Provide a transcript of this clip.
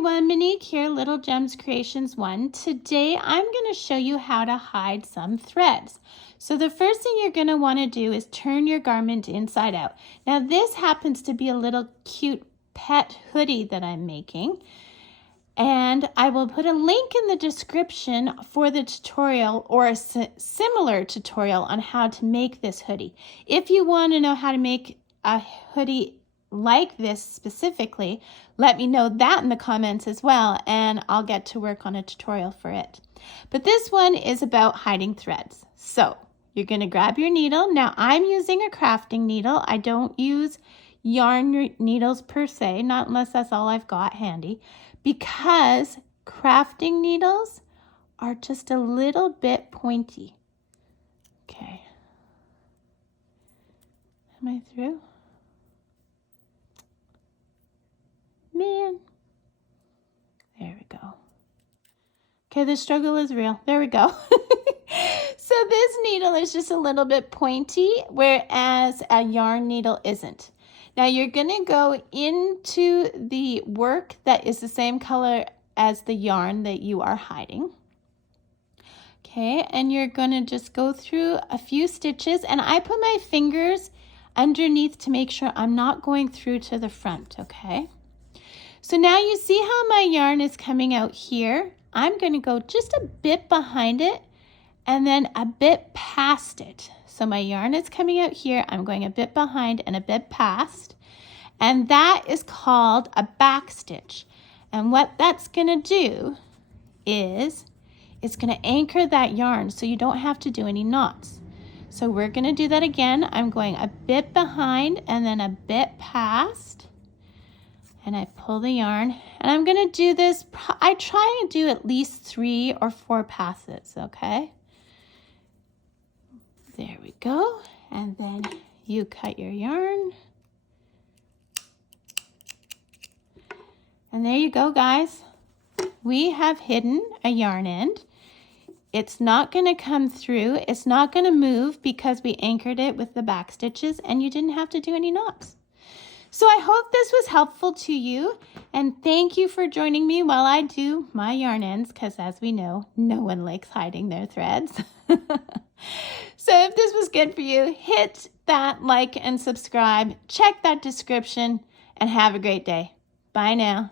everyone, Monique here, Little Gems Creations 1. Today I'm going to show you how to hide some threads. So the first thing you're going to want to do is turn your garment inside out. Now this happens to be a little cute pet hoodie that I'm making. And I will put a link in the description for the tutorial or a similar tutorial on how to make this hoodie. If you want to know how to make a hoodie like this specifically, let me know that in the comments as well, and I'll get to work on a tutorial for it. But this one is about hiding threads. So you're going to grab your needle. Now I'm using a crafting needle. I don't use yarn needles per se, not unless that's all I've got handy, because crafting needles are just a little bit pointy. Okay. Am I through? Man. There we go. Okay, the struggle is real. There we go. So this needle is just a little bit pointy, whereas a yarn needle isn't. Now you're going to go into the work that is the same color as the yarn that you are hiding. Okay, and you're going to just go through a few stitches, and I put my fingers underneath to make sure I'm not going through to the front, okay? So now you see how my yarn is coming out here. I'm going to go just a bit behind it and then a bit past it. So my yarn is coming out here. I'm going a bit behind and a bit past. And that is called a back stitch. And what that's going to do is it's going to anchor that yarn so you don't have to do any knots. So we're going to do that again. I'm going a bit behind and then a bit past. And I pull the yarn, and I'm going to do this. I try and do at least 3 or 4 passes, okay? There we go. And then you cut your yarn. And there you go, guys. We have hidden a yarn end. It's not going to come through. It's not going to move because we anchored it with the back stitches, and you didn't have to do any knots. So I hope this was helpful to you, and thank you for joining me while I do my yarn ends, because as we know, no one likes hiding their threads. So if this was good for you, hit that like and subscribe, check that description, and have a great day. Bye now.